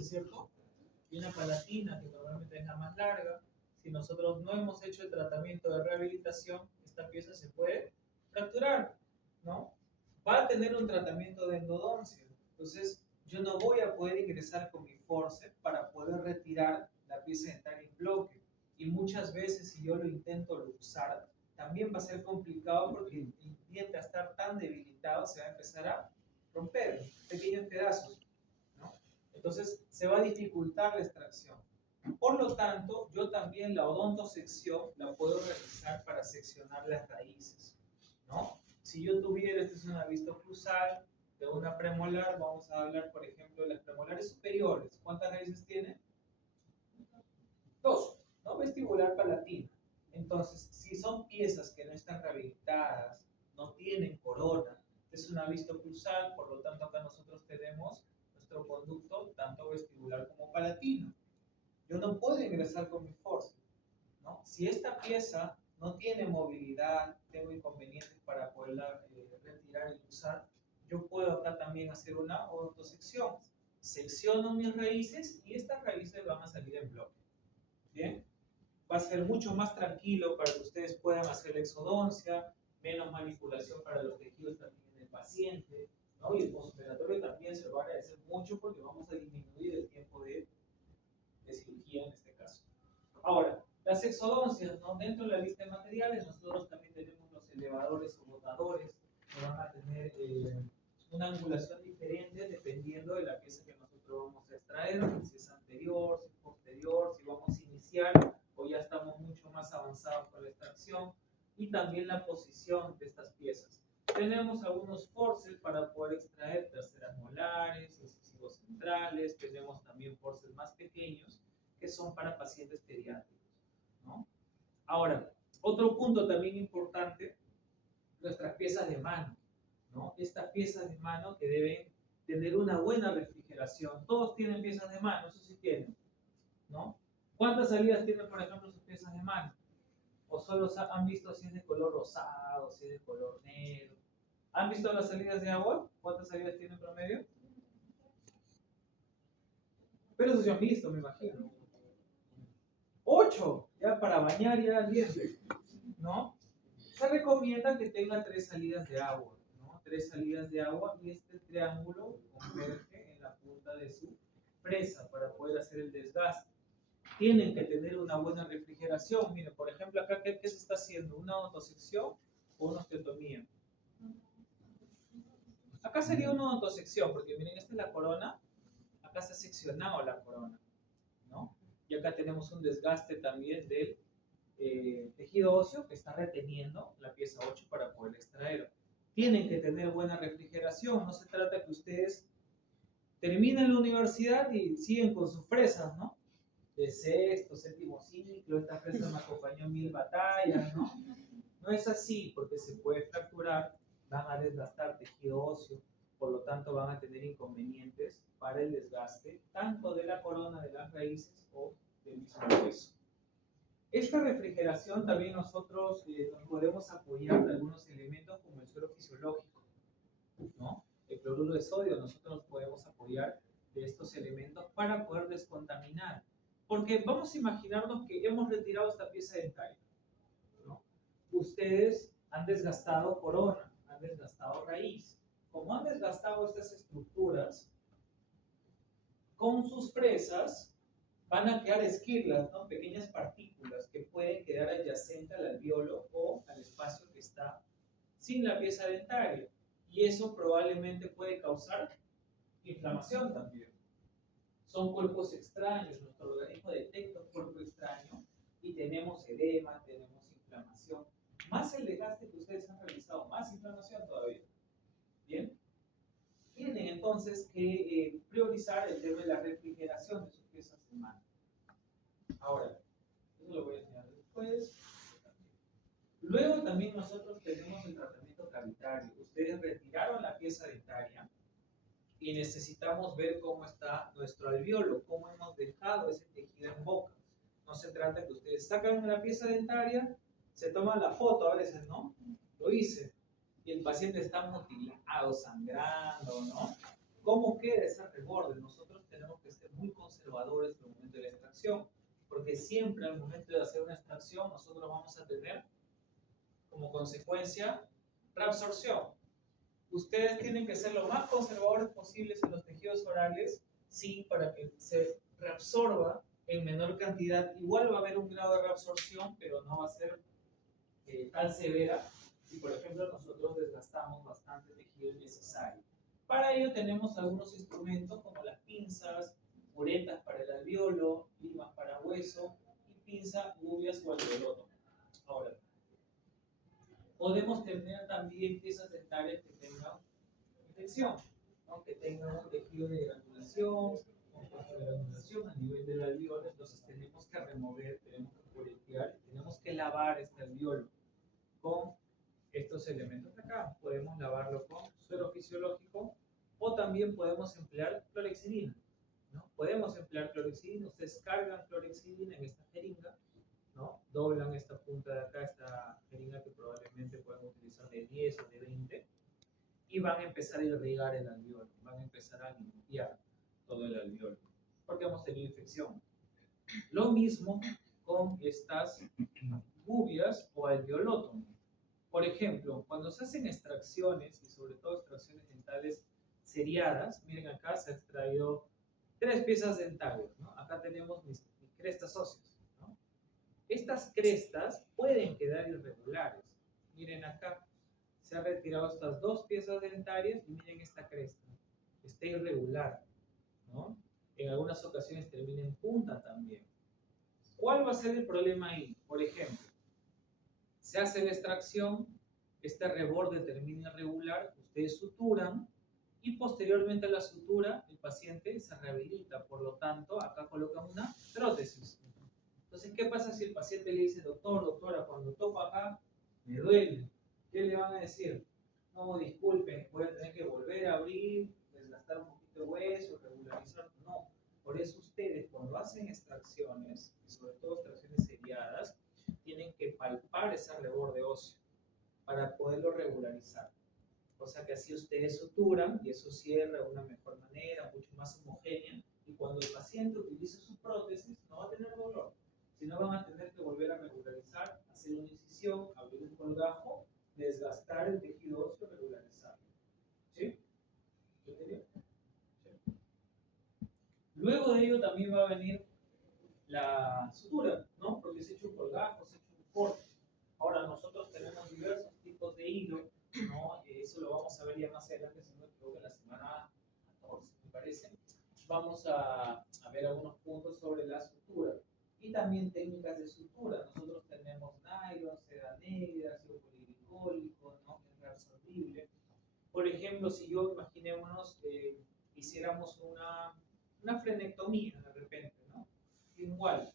es cierto? Y una palatina, que normalmente es la más larga. Si nosotros no hemos hecho el tratamiento de rehabilitación, esta pieza se puede fracturar, ¿no? Va a tener un tratamiento de endodoncia. Entonces, yo no voy a poder ingresar con mi forceps para poder retirar la pieza dentaria en bloque. Y muchas veces, si yo lo intento luxar, también va a ser complicado porque el diente, a estar tan debilitado, se va a empezar a romper pequeños pedazos, ¿no? Entonces, se va a dificultar la extracción. Por lo tanto, yo también la odontosección la puedo realizar para seccionar las raíces, ¿no? Si yo tuviera, esta es una vista oclusal de una premolar, vamos a hablar, por ejemplo, de las premolares superiores. ¿Cuántas raíces tiene? Dos, ¿no? Vestibular palatina. Entonces, si son piezas que no están rehabilitadas, no tienen corona, es una vista oclusal, por lo tanto acá nosotros tenemos nuestro conducto tanto vestibular como palatino. Yo no puedo ingresar con mi forceps, ¿no? Si esta pieza no tiene movilidad, tengo inconvenientes para poderla retirar y usar, yo puedo acá también hacer una odontosección. Secciono mis raíces y estas raíces van a salir en bloque. ¿Bien? Va a ser mucho más tranquilo para que ustedes puedan hacer la exodoncia, menos manipulación para los tejidos también del paciente, ¿no? Y el postoperatorio también se lo va a agradecer mucho porque vamos a disminuir el tiempo de cirugía en este caso. Ahora, las exodoncias, ¿no? Dentro de la lista de materiales, nosotros también tenemos los elevadores o botadores que van a tener una angulación diferente dependiendo de la pieza que nosotros vamos a extraer, si es anterior, si es posterior, si vamos a iniciar o ya estamos mucho más avanzados con la extracción, y también la posición de estas piezas. Tenemos algunos forceps para poder extraer terceras molares, incisivos centrales, tenemos también forceps más pequeños que son para pacientes pediátricos, ¿no? Ahora, otro punto también importante, nuestras piezas de mano, ¿no? Estas piezas de mano que deben tener una buena refrigeración. Todos tienen piezas de mano, eso sí tienen, ¿no? ¿Cuántas salidas tienen, por ejemplo, sus piezas de mano? ¿O solo han visto si es de color rosado, si es de color negro? ¿Han visto las salidas de agua? ¿Cuántas salidas tienen promedio? Pero eso sí han visto, me imagino. 8, ya para bañar ya el diente, ¿no? Se recomienda que tenga 3 salidas de agua, ¿no? 3 salidas de agua y este triángulo converge en la punta de su presa para poder hacer el desgaste. Tienen que tener una buena refrigeración. Miren, por ejemplo, acá, ¿qué se está haciendo? ¿Una odontosección o una osteotomía? Acá sería una odontosección, porque miren, esta es la corona, acá se ha seccionado la corona, ¿no? Y acá tenemos un desgaste también del tejido óseo que está reteniendo la pieza 8 para poder extraer. Tienen que tener buena refrigeración, no se trata que ustedes terminen la universidad y siguen con sus fresas, ¿no? De sexto, séptimo ciclo, esta fresa me acompañó 1000 batallas, ¿no? No es así, porque se puede fracturar, van a desgastar tejido óseo, por lo tanto van a tener inconvenientes para el desgaste tanto de la corona de las raíces o del mismo hueso. Esta refrigeración también nosotros nos podemos apoyar de algunos elementos como el suelo fisiológico, ¿no? El cloruro de sodio, nosotros nos podemos apoyar de estos elementos para poder descontaminar. Porque vamos a imaginarnos que hemos retirado esta pieza dentaria, ¿no? Ustedes han desgastado corona, han desgastado raíz. Como han desgastado estas estructuras, con sus presas van a quedar esquirlas, ¿no? Pequeñas partículas que pueden quedar adyacentes al alveolo o al espacio que está sin la pieza dentaria. Y eso probablemente puede causar inflamación también. Son cuerpos extraños, nuestro organismo detecta un cuerpo extraño y tenemos edema, tenemos inflamación. Más el desgaste que ustedes han realizado, más inflamación todavía. ¿Bien? Tienen entonces que priorizar el tema de la refrigeración de sus piezas de mano. Ahora, eso lo voy a enseñar después. Luego también nosotros tenemos el tratamiento cavitario. Ustedes retiraron la pieza dentaria y necesitamos ver cómo está nuestro alveolo, cómo hemos dejado ese tejido en boca. No se trata que ustedes sacan la pieza dentaria, se toman la foto a veces, ¿no? Lo hice. Y el paciente está mutilado, sangrando, ¿no? ¿Cómo queda ese reborde? Nosotros tenemos que ser muy conservadores en el momento de la extracción, porque siempre al momento de hacer una extracción nosotros vamos a tener como consecuencia reabsorción. Ustedes tienen que ser lo más conservadores posibles en los tejidos orales, sí, para que se reabsorba en menor cantidad. Igual va a haber un grado de reabsorción, pero no va a ser tan severa. Y por ejemplo, nosotros desgastamos bastante tejido innecesario. Para ello tenemos algunos instrumentos como las pinzas, uretas para el alveolo, limas para hueso y pinza, gubias o alveolo. Ahora, podemos tener también piezas dentales que tengan infección, ¿no? Que tengan un tejido de granulación, un tejido de granulación a nivel del alveolo, entonces tenemos que remover, tenemos que puretear, tenemos que lavar este alveolo con estos elementos de acá. Podemos lavarlo con suero fisiológico o también podemos emplear clorexidina, ¿no? Podemos emplear clorexidina, ustedes cargan clorexidina en esta jeringa, ¿no? Doblan esta punta de acá, esta jeringa que probablemente pueden utilizar de 10 o de 20 y van a empezar a irrigar el alveolo, van a empezar a limpiar todo el alveolo, porque hemos tenido infección. Lo mismo con estas gubias o alveolótomo. Por ejemplo, cuando se hacen extracciones, y sobre todo extracciones dentales seriadas, miren acá se ha extraído 3 piezas dentales, ¿no? Acá tenemos mis crestas óseas, ¿no? Estas crestas pueden quedar irregulares. Miren acá, se han retirado estas 2 piezas dentarias y miren esta cresta, está irregular, ¿no? En algunas ocasiones termina en punta también. ¿Cuál va a ser el problema ahí? Por ejemplo, se hace la extracción, este reborde termina irregular, ustedes suturan y posteriormente a la sutura el paciente se rehabilita, por lo tanto acá colocan una prótesis. Entonces, ¿qué pasa si el paciente le dice, doctor, doctora, cuando toco acá me duele? ¿Qué le van a decir? No, disculpen, voy a tener que volver a abrir, desgastar un poquito de hueso, regularizar. No, por eso ustedes cuando hacen extracciones, y sobre todo extracciones seriadas, tienen que palpar ese reborde óseo para poderlo regularizar. O sea que así ustedes suturan y eso cierra de una mejor manera, mucho más homogénea. Y cuando el paciente utilice su prótesis, no va a tener dolor, sino van a tener que volver a regularizar, hacer una incisión, abrir un colgajo, desgastar el tejido óseo, regularizarlo. ¿Sí? ¿Sí? Luego de ello también va a venir la sutura, ¿no? Porque se ha hecho un colgajo, se ha hecho un corte. Ahora nosotros tenemos diversos tipos de hilo, ¿no? Eso lo vamos a ver ya más adelante, si no me equivoco, en la semana 14, me parece. Vamos a ver algunos puntos sobre la sutura y también técnicas de sutura. Nosotros tenemos nylon, seda negra, ácido poliglicólico, ¿no? Que es reabsorbible. Por ejemplo, si yo, imaginémonos, hiciéramos una frenectomía de repente, ¿no? Igual,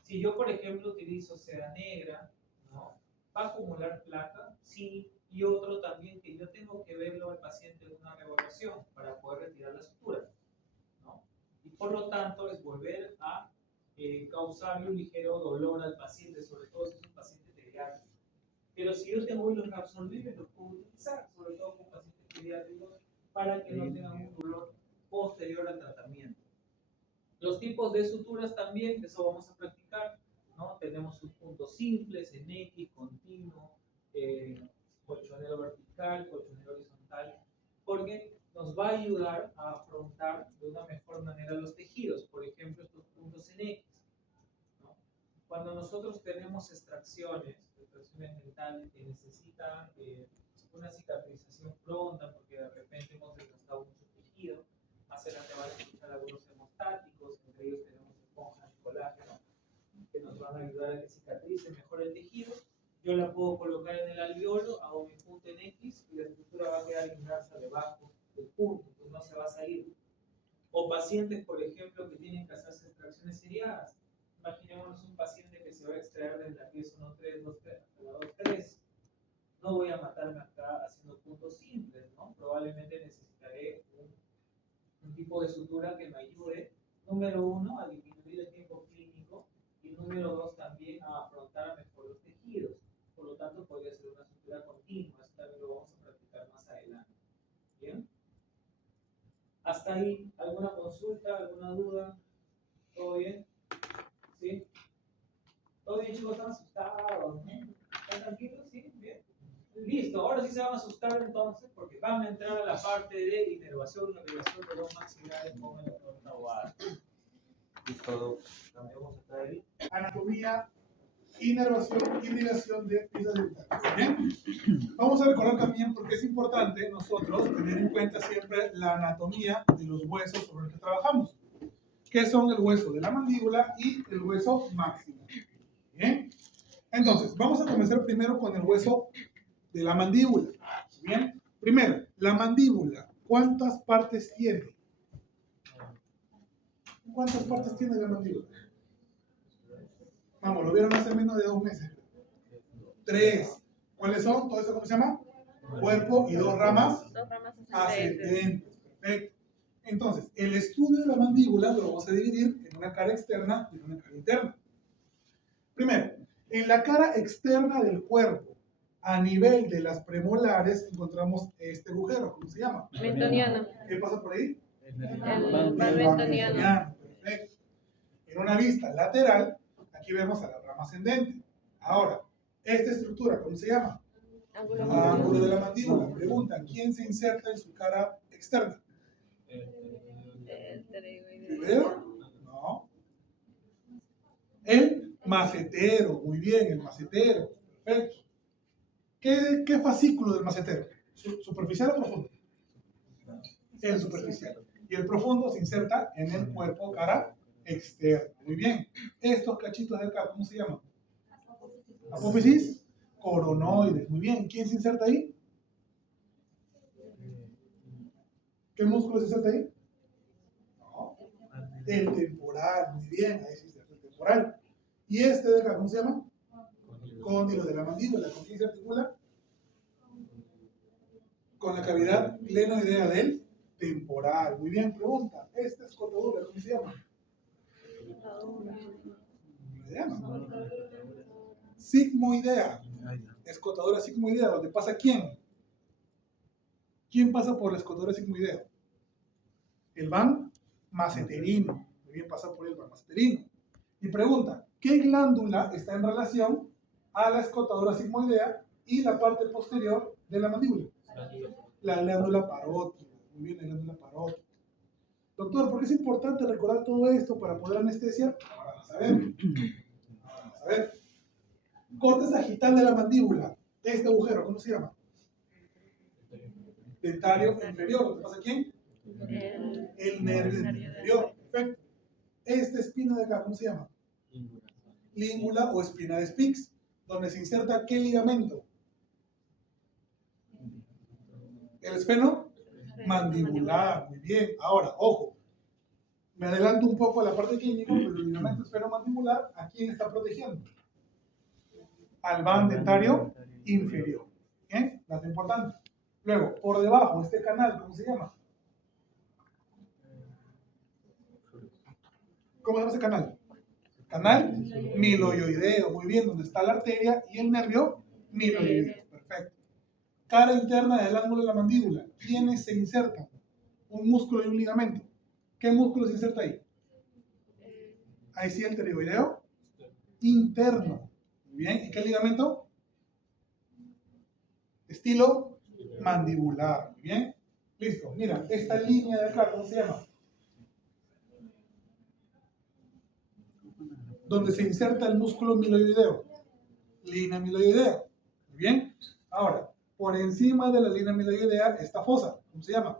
si yo, por ejemplo, utilizo seda negra, ¿no? ¿Va a acumular placa? Sí. Y otro también que yo tengo que verlo al paciente en una reevaluación para poder retirar la sutura, ¿no? Y por lo tanto es volver a causarle un ligero dolor al paciente, sobre todo si es un paciente pediátrico. Pero si yo tengo hilos reabsorbibles, los puedo utilizar, sobre todo con pacientes pediátricos, para que no tengan un dolor posterior al tratamiento. Los tipos de suturas también, que eso vamos a practicar, ¿no? Tenemos subpuntos simples, en X, continuo, colchonero vertical, colchonero horizontal, porque nos va a ayudar a afrontar de una mejor manera los tejidos, por ejemplo, estos puntos en X, ¿no? Cuando nosotros tenemos extracciones dentales que necesitan una cicatrización pronta, porque de repente hemos desgastado mucho tejido, más adelante van a escuchar algunos hemostáticos, entre ellos tenemos esponjas y colágeno, que nos van a ayudar a que cicatrice mejor el tejido. Yo la puedo colocar en el alveolo, hago mi punto en X y la estructura va a quedar inmersa debajo del punto, pues no se va a salir. O pacientes, por ejemplo, que tienen que hacerse extracciones seriadas. Imaginémonos un paciente que se va a extraer desde la pieza 1-3, 2-3 hasta la 2-3. No voy a matarme acá haciendo puntos simples, ¿no? Probablemente necesitaré un tipo de sutura que me ayude, número 1, a disminuir el tiempo clínico y número 2, también a afrontar mejor los tejidos. Por lo tanto, podría ser una sutura continua. Esto también lo vamos a practicar más adelante. ¿Bien? Hasta ahí, ¿alguna consulta? ¿Alguna duda? ¿Todo bien? ¿Sí? ¿Todo bien, chicos? ¿Están asustados? ¿No? ¿Están tranquilos? ¿Sí? ¿Bien? Listo, ahora sí se van a asustar entonces, porque van a entrar a la parte de inervación y relación de dos maxilares con el octavo. Listo, cambiamos acá ahí. Anatomía, inervación y dilación de piezas dentales. Bien, vamos a recordar también porque es importante nosotros tener en cuenta siempre la anatomía de los huesos sobre los que trabajamos, que son el hueso de la mandíbula y el hueso maxilar. Bien, entonces vamos a comenzar primero con el hueso de la mandíbula. Bien, primero, la mandíbula, ¿cuántas partes tiene? ¿Cuántas partes tiene la mandíbula? Vamos, lo vieron hace menos de 2 meses. 3. ¿Cuáles son? ¿Todo eso cómo se llama? Cuerpo y 2 ramas ascendentes. Perfecto. Entonces, el estudio de la mandíbula lo vamos a dividir en una cara externa y en una cara interna. Primero, en la cara externa del cuerpo, a nivel de las premolares, encontramos este agujero. ¿Cómo se llama? Mentoniano. ¿Qué pasa por ahí? El mentoniano. Perfecto. En una vista lateral, aquí vemos a la rama ascendente. Ahora, esta estructura, ¿cómo se llama? Ángulo de la mandíbula. Pregunta, ¿quién se inserta en su cara externa? ¿Pterygoideo? No. El macetero. Muy bien, el macetero. Perfecto. ¿Qué fascículo del macetero? ¿Superficial o profundo? El superficial. Y el profundo se inserta en el cuerpo cara externa. Muy bien. Estos cachitos de acá, ¿cómo se llaman? Apófisis coronoides. Muy bien. ¿Quién se inserta ahí? ¿Qué músculo se inserta ahí? No. El temporal. Muy bien. Ahí se inserta el temporal. ¿Y este de acá, cómo se llama? Cóndilo de la mandíbula. ¿Con quién se articula? Con la cavidad glenoidea del temporal. Muy bien. Pregunta. ¿Esta escotadura, cómo se llama? Sigmoidea. Escotadura sigmoidea. ¿Dónde pasa quién? ¿Quién pasa por la escotadura sigmoidea? El van maceterino. Muy bien, pasa por el van maceterino. Y pregunta, ¿qué glándula está en relación a la escotadura sigmoidea y la parte posterior de la mandíbula? La glándula parótida. Muy bien, la glándula parótida. Doctor, ¿por qué es importante recordar todo esto para poder anestesiar? Ahora vamos a ver. Vamos a ver. Corte sagital de la mandíbula. Este agujero, ¿cómo se llama? Dentario inferior. ¿Qué pasa quién? El nervio inferior. Perfecto. Esta espina de acá, ¿cómo se llama? Língula o espina de Spix, donde se inserta ¿qué ligamento? El esfeno mandibular. Muy bien. Ahora, ojo. Me adelanto un poco a la parte clínica, pero el ligamento esfenomandibular, ¿a quién está protegiendo? Al van dentario inferior. ¿Bien? Dato importante. Luego, por debajo, este canal, ¿cómo se llama? ¿Cómo se llama ese canal? Canal miloioideo. Muy bien, donde está la arteria y el nervio miloioideo. Perfecto. Cara interna del ángulo de la mandíbula. ¿Quiénes se insertan? Un músculo y un ligamento. ¿Qué músculo se inserta ahí? Ahí sí, el pterygoideo interno. Muy bien. ¿Y qué ligamento? Estilo mandibular. Muy bien. Listo. Mira, esta línea de acá, ¿cómo se llama? Donde se inserta el músculo miloioideo. Línea miloioidea. Muy bien. Ahora, por encima de la línea miloioidea, esta fosa. ¿Cómo se llama?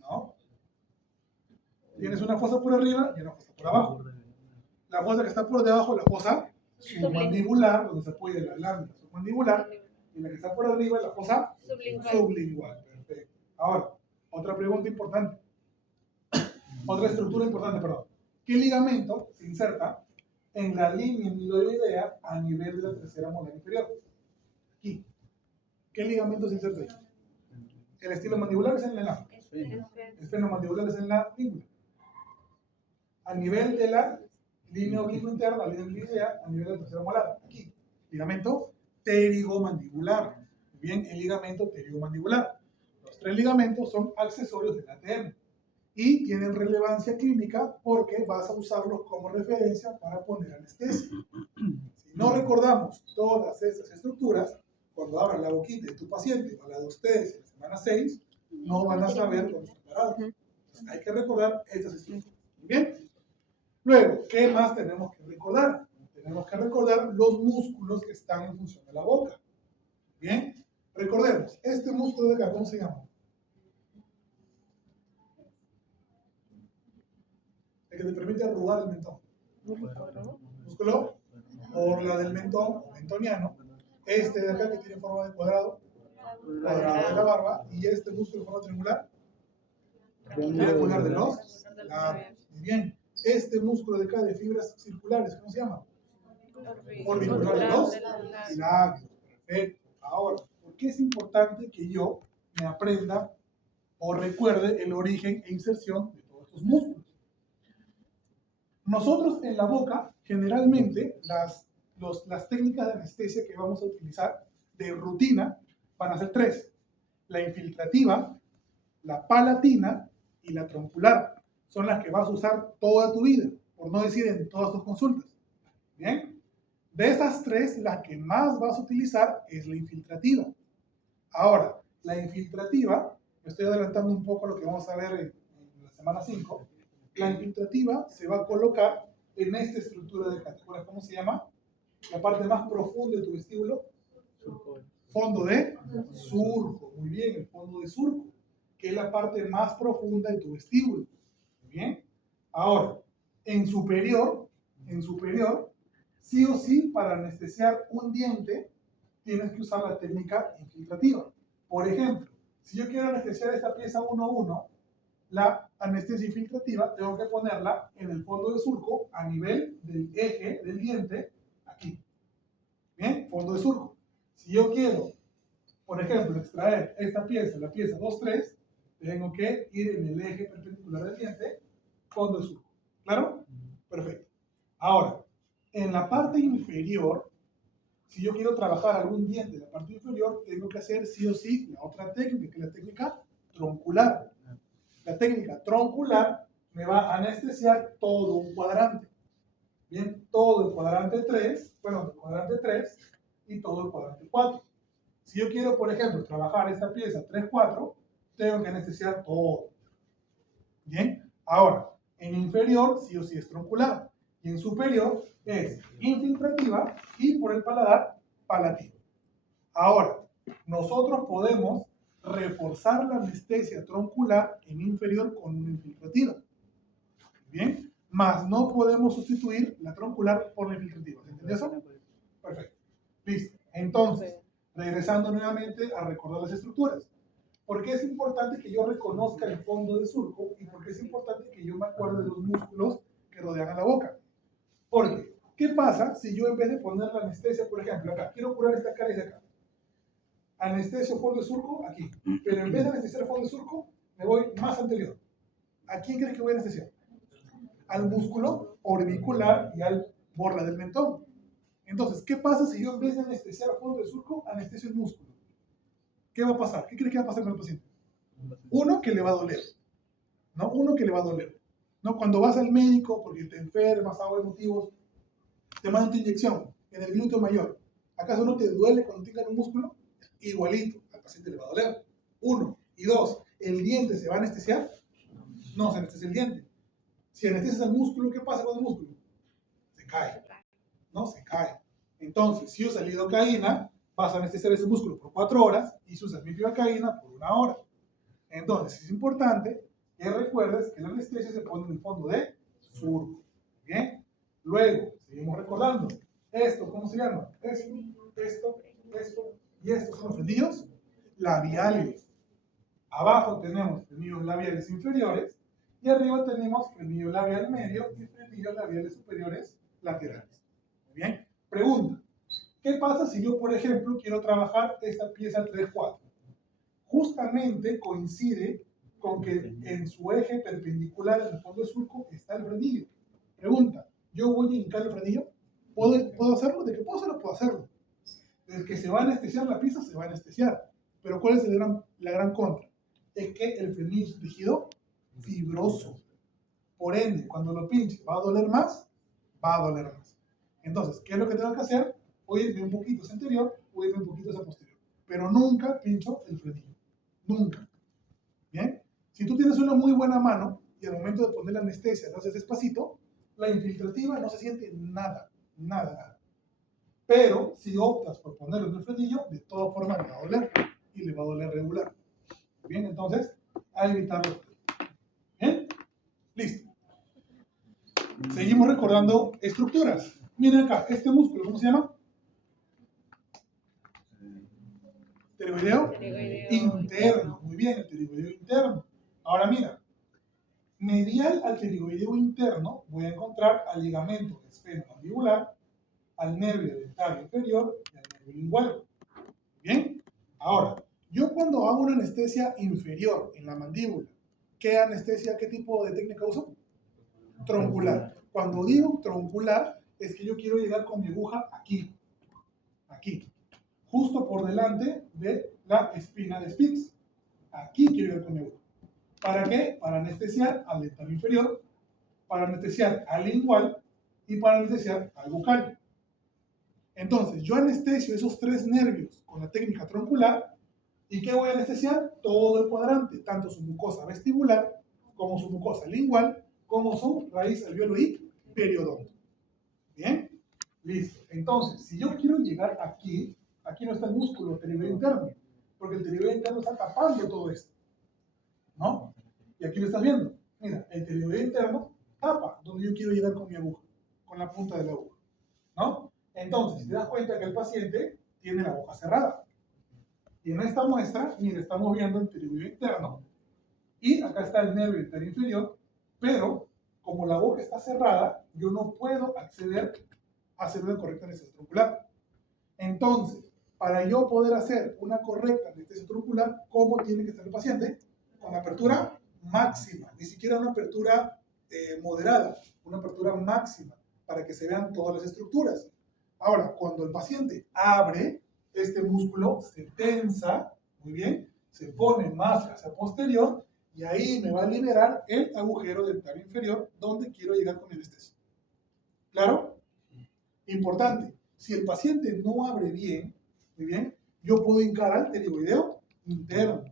¿No? Tienes una fosa por arriba y una fosa por abajo. La fosa que está por debajo, la fosa submandibular, donde se apoya la glándula submandibular, y la que está por arriba, la fosa sublingual. Perfecto. Ahora, otra pregunta importante. Otra estructura importante, perdón. ¿Qué ligamento se inserta en la línea miloioidea a nivel de la tercera molar inferior? Aquí. ¿Qué ligamento se inserta ahí? El estilo mandibular es en la el esfenomandibular es en la língula. A nivel de la línea oblicuo interna, la línea miloioidea, a nivel de la tercera molar. Aquí. Ligamento pterigomandibular. Bien, el ligamento pterigomandibular. Los 3 ligamentos son accesorios del ATM. y tienen relevancia clínica porque vas a usarlos como referencia para poner anestesia. Si no recordamos todas estas estructuras, cuando abran la boquita de tu paciente o la de ustedes en la semana 6, no van a saber dónde están parados. Entonces, hay que recordar estas estructuras. Bien. Luego, ¿qué más tenemos que recordar? Tenemos que recordar los músculos que están en función de la boca. Bien. Recordemos, este músculo de acá, ¿cómo se llama? El que te permite arrugar el mentón. Músculo orla del mentón, mentoniano. Este de acá que tiene forma de cuadrado, cuadrado de la barba. Y este músculo de forma triangular de los labios. Muy bien. Este músculo de acá de fibras circulares, ¿cómo se llama? Orbicular de los labios. Perfecto. Ahora, ¿por qué es importante que yo me aprenda o recuerde el origen e inserción de todos estos músculos? Nosotros en la boca, generalmente, las técnicas de anestesia que vamos a utilizar de rutina van a ser 3. La infiltrativa, la palatina y la troncular. Son las que vas a usar toda tu vida, por no decir en todas tus consultas. ¿Bien? De esas 3, la que más vas a utilizar es la infiltrativa. Ahora, la infiltrativa, me estoy adelantando un poco a lo que vamos a ver en la semana 5. La infiltrativa se va a colocar en esta estructura de acá. ¿Te acuerdas cómo se llama? La parte más profunda de tu vestíbulo. Fondo de surco. Muy bien, el fondo de surco, que es la parte más profunda de tu vestíbulo. Muy bien. Ahora, en superior, sí o sí, para anestesiar un diente, tienes que usar la técnica infiltrativa. Por ejemplo, si yo quiero anestesiar esta pieza 1-1, la anestesia infiltrativa tengo que ponerla en el fondo de surco a nivel del eje del diente, aquí. Bien, fondo de surco. Si yo quiero, por ejemplo, extraer esta pieza, la pieza 2-3, tengo que ir en el eje perpendicular del diente, fondo de surco. ¿Claro? Perfecto. Ahora, en la parte inferior, si yo quiero trabajar algún diente en la parte inferior, tengo que hacer sí o sí la otra técnica, que es la técnica troncular. La técnica troncular me va a anestesiar todo un cuadrante. Bien, todo el cuadrante 3, bueno, el cuadrante 3 y todo el cuadrante 4. Si yo quiero, por ejemplo, trabajar esta pieza 3-4, tengo que anestesiar todo. Bien, ahora, en inferior sí o sí es troncular. Y en superior es infiltrativa y por el paladar, palativa. Ahora, nosotros podemos reforzar la anestesia troncular en inferior con una infiltrativa. Bien, más no podemos sustituir la troncular por la infiltrativa. ¿Se entendió eso? Perfecto. Listo. Entonces, regresando nuevamente a recordar las estructuras. ¿Por qué es importante que yo reconozca el fondo de surco y por qué es importante que yo me acuerde de los músculos que rodean a la boca? Porque, ¿qué pasa si yo en vez de poner la anestesia, por ejemplo, acá, quiero curar esta cara y de acá? Anestesio fondo de surco aquí, pero en vez de anestesiar el fondo de surco, me voy más anterior. ¿A quién crees que voy a anestesiar? Al músculo orbicular y al borla del mentón. Entonces, ¿qué pasa si yo en vez de anestesiar el fondo de surco, anestesio el músculo? ¿Qué va a pasar? ¿Qué crees que va a pasar con el paciente? Uno, que le va a doler. ¿No? Uno, que le va a doler. ¿No? Cuando vas al médico porque te enfermas, hago motivos, te mandan tu inyección en el glúteo mayor. ¿Acaso no te duele cuando tengan un músculo? Igualito, al paciente le va a doler. 1. Y 2, ¿el diente se va a anestesiar? No, se anestesia el diente. Si anestesias el músculo, ¿qué pasa con el músculo? Se cae. ¿No? Se cae. Entonces, si usas lidocaína, vas a anestesiar ese músculo por 4 horas y si usas mifecaína por 1 hora. Entonces, es importante que recuerdes que la anestesia se pone en el fondo de surco. ¿Bien? Luego, seguimos recordando. Esto, ¿cómo se llama? Esto y estos son los frenillos labiales. Abajo tenemos frenillos labiales inferiores y arriba tenemos frenillo labial medio y frenillos labiales superiores laterales. Muy bien. Pregunta. ¿Qué pasa si yo, por ejemplo, quiero trabajar esta pieza 3-4? Justamente coincide con que en su eje perpendicular en el fondo del surco está el frenillo. Pregunta. ¿Yo voy a hincar el frenillo? ¿Puedo hacerlo? ¿De qué puedo hacerlo? Puedo hacerlo. El que se va a anestesiar la pieza se va a anestesiar. Pero ¿cuál es la gran contra? Es que el frenillo es rígido, fibroso. Por ende, cuando lo pinche, ¿va a doler más? Va a doler más. Entonces, ¿qué es lo que tengo que hacer? O irme un poquito hacia anterior o irme un poquito hacia posterior. Pero nunca pincho el frenillo. Nunca. ¿Bien? Si tú tienes una muy buena mano y al momento de poner la anestesia lo haces despacito, la infiltrativa no se siente nada, nada, nada. Pero si optas por ponerlo en el frenillo, de todas formas le va a doler y le va a doler regular. Bien, entonces, a evitarlo. Bien, listo. Seguimos recordando estructuras. Miren acá, este músculo, ¿cómo se llama? Pterygoideo interno. Muy bien, el pterygoideo interno. Ahora mira, medial al pterygoideo interno voy a encontrar al ligamento esfenomandibular, al nervio dentario inferior y al nervio lingual. Bien, ahora, yo cuando hago una anestesia inferior en la mandíbula, ¿qué anestesia, qué tipo de técnica uso? Troncular. Cuando digo troncular, es que yo quiero llegar con mi aguja aquí, justo por delante de la espina de Spitz. Aquí quiero llegar con mi aguja. ¿Para qué? Para anestesiar al dentario inferior, para anestesiar al lingual y para anestesiar al bucal. Entonces, yo anestesio esos tres nervios con la técnica troncular. ¿Y qué voy a anestesiar? Todo el cuadrante, tanto su mucosa vestibular, como su mucosa lingual, como su raíz alveolo y periodonto. ¿Bien? Listo. Entonces, si yo quiero llegar aquí, aquí no está el músculo pterygoideo interno, porque el pterygoideo interno está tapando todo esto. ¿No? Y aquí lo estás viendo. Mira, el pterygoideo interno tapa donde yo quiero llegar con mi aguja, con la punta de la aguja. ¿No? Entonces, si te das cuenta que el paciente tiene la boca cerrada. Y en esta muestra, mira, estamos viendo el pterygoideo interno y acá está el nervio dentario inferior, pero como la boca está cerrada, yo no puedo acceder a hacer una correcta anestesia troncular. Entonces, para yo poder hacer una correcta anestesia troncular, ¿cómo tiene que estar el paciente? Con apertura máxima, ni siquiera una apertura moderada, una apertura máxima, para que se vean todas las estructuras. Ahora, cuando el paciente abre, este músculo se tensa, muy bien, se pone más hacia posterior y ahí me va a liberar el agujero dentario inferior donde quiero llegar con mi anestesia. ¿Claro? Importante, si el paciente no abre bien, muy bien, yo puedo hincar al pterygoideo interno.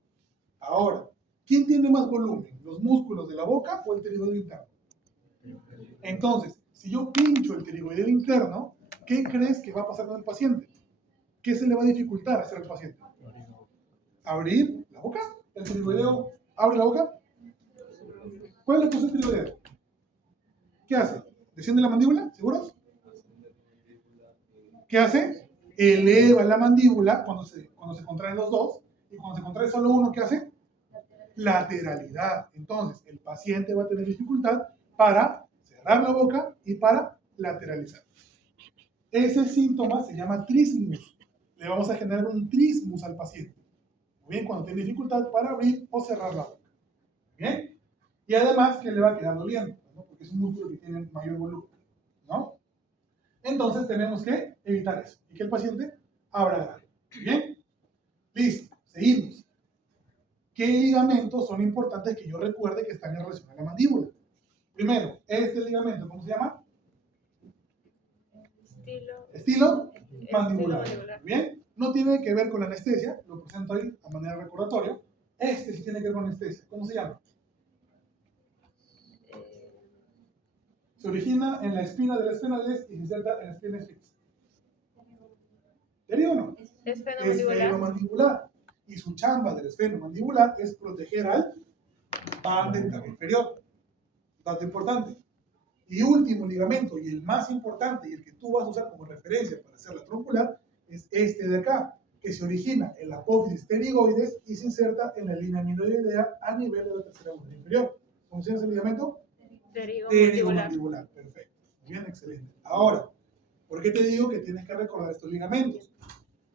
Ahora, ¿quién tiene más volumen? ¿Los músculos de la boca o el pterygoideo interno? Entonces, si yo pincho el pterygoideo interno, ¿qué crees que va a pasar con el paciente? ¿Qué se le va a dificultar hacer al paciente? Abrir la boca. ¿El pterygoideo abre la boca? ¿Cuál es la posición del pterygoideo? ¿Qué hace? ¿Desciende la mandíbula? ¿Seguros? ¿Qué hace? Eleva la mandíbula cuando se contraen los dos, y cuando se contrae solo uno, ¿qué hace? Lateralidad. Entonces, el paciente va a tener dificultad para cerrar la boca y para lateralizar. Ese síntoma se llama trismus. Le vamos a generar un trismus al paciente. Muy bien, cuando tiene dificultad para abrir o cerrar la boca. Bien. Y además que le va a quedar doliendo, ¿no? Porque es un músculo que tiene mayor volumen, ¿no? Entonces tenemos que evitar eso y que el paciente abra grave. Bien. Listo. Seguimos. ¿Qué ligamentos son importantes que yo recuerde que están en relación a la mandíbula? Primero, este ligamento, ¿cómo se llama? Estilo mandibular. Bien, no tiene que ver con la anestesia, lo presento ahí a manera recordatoria. Este sí tiene que ver con anestesia. ¿Cómo se llama? Se origina en la espina de la esfenoides y se inserta en la espina Spitz. ¿Serio o no? Esfenomandibular. Y su chamba del esfenomandibular es proteger al pan dentario inferior. Dato importante. Y último ligamento, y el más importante, y el que tú vas a usar como referencia para hacer la troncular, es este de acá, que se origina en la apófisis pterigoides y se inserta en la línea minoidea a nivel de la tercera banda inferior. ¿Cómo se llama ese ligamento? Pterigomandibular. Perfecto. Bien, excelente. Ahora, ¿por qué te digo que tienes que recordar estos ligamentos?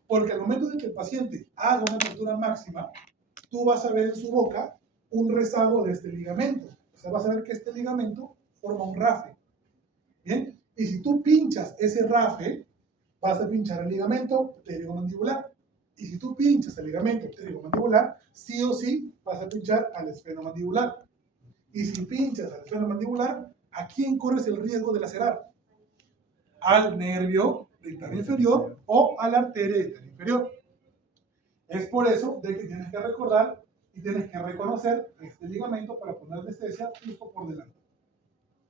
Porque al momento de que el paciente haga una apertura máxima, tú vas a ver en su boca un rezago de este ligamento. O sea, vas a ver que este ligamento forma un rafe. ¿Bien? Y si tú pinchas ese rafe, vas a pinchar el ligamento pterigomandibular. Y si tú pinchas el ligamento pterigomandibular, sí o sí vas a pinchar al esfenomandibular. Y si pinchas al freno mandibular, ¿a quién corres el riesgo de lacerar? Al nervio dental inferior o a la arteria dental inferior. Es por eso de que tienes que recordar y tienes que reconocer este ligamento para poner anestesia justo por delante.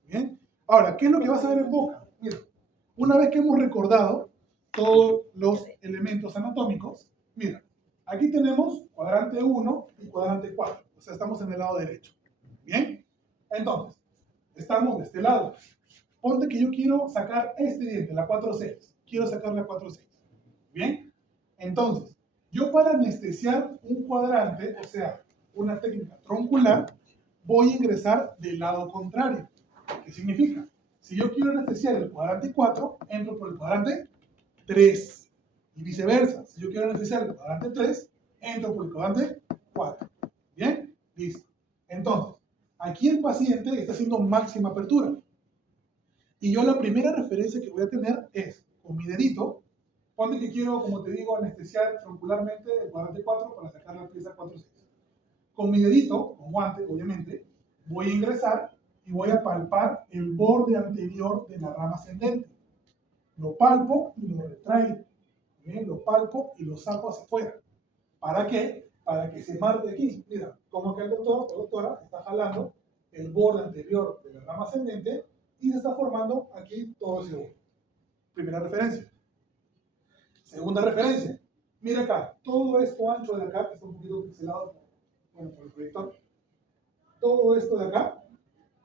¿Bien? Ahora, ¿qué es lo que vas a ver en boca? Mira, una vez que hemos recordado todos los elementos anatómicos, mira, aquí tenemos cuadrante 1 y cuadrante 4, o sea, estamos en el lado derecho. ¿Bien? Entonces, estamos de este lado. Ponte que yo quiero sacar este diente, la 4-6. Quiero sacar la 4-6. ¿Bien? Entonces, yo para anestesiar un cuadrante, o sea, una técnica troncular, voy a ingresar del lado contrario. ¿Qué significa? Si yo quiero anestesiar el cuadrante 4, entro por el cuadrante 3. Y viceversa. Si yo quiero anestesiar el cuadrante 3, entro por el cuadrante 4. ¿Bien? Listo. Entonces, aquí el paciente está haciendo máxima apertura. Y yo la primera referencia que voy a tener es con mi dedito. Ponte que quiero, como te digo, anestesiar troncularmente el cuadrante 4 para sacar la pieza 4-6. Con mi dedito, con guante, obviamente, voy a ingresar y voy a palpar el borde anterior de la rama ascendente. Lo palpo y lo retraigo. ¿Bien? Lo palpo y lo saco hacia afuera. ¿Para qué? Para que se marque aquí. Mira, como que el doctor o doctora está jalando el borde anterior de la rama ascendente y se está formando aquí todo ese borde. Primera referencia. Segunda referencia. Mira acá, todo esto ancho de acá, que está un poquito pixelado por el proyector. Todo esto de acá,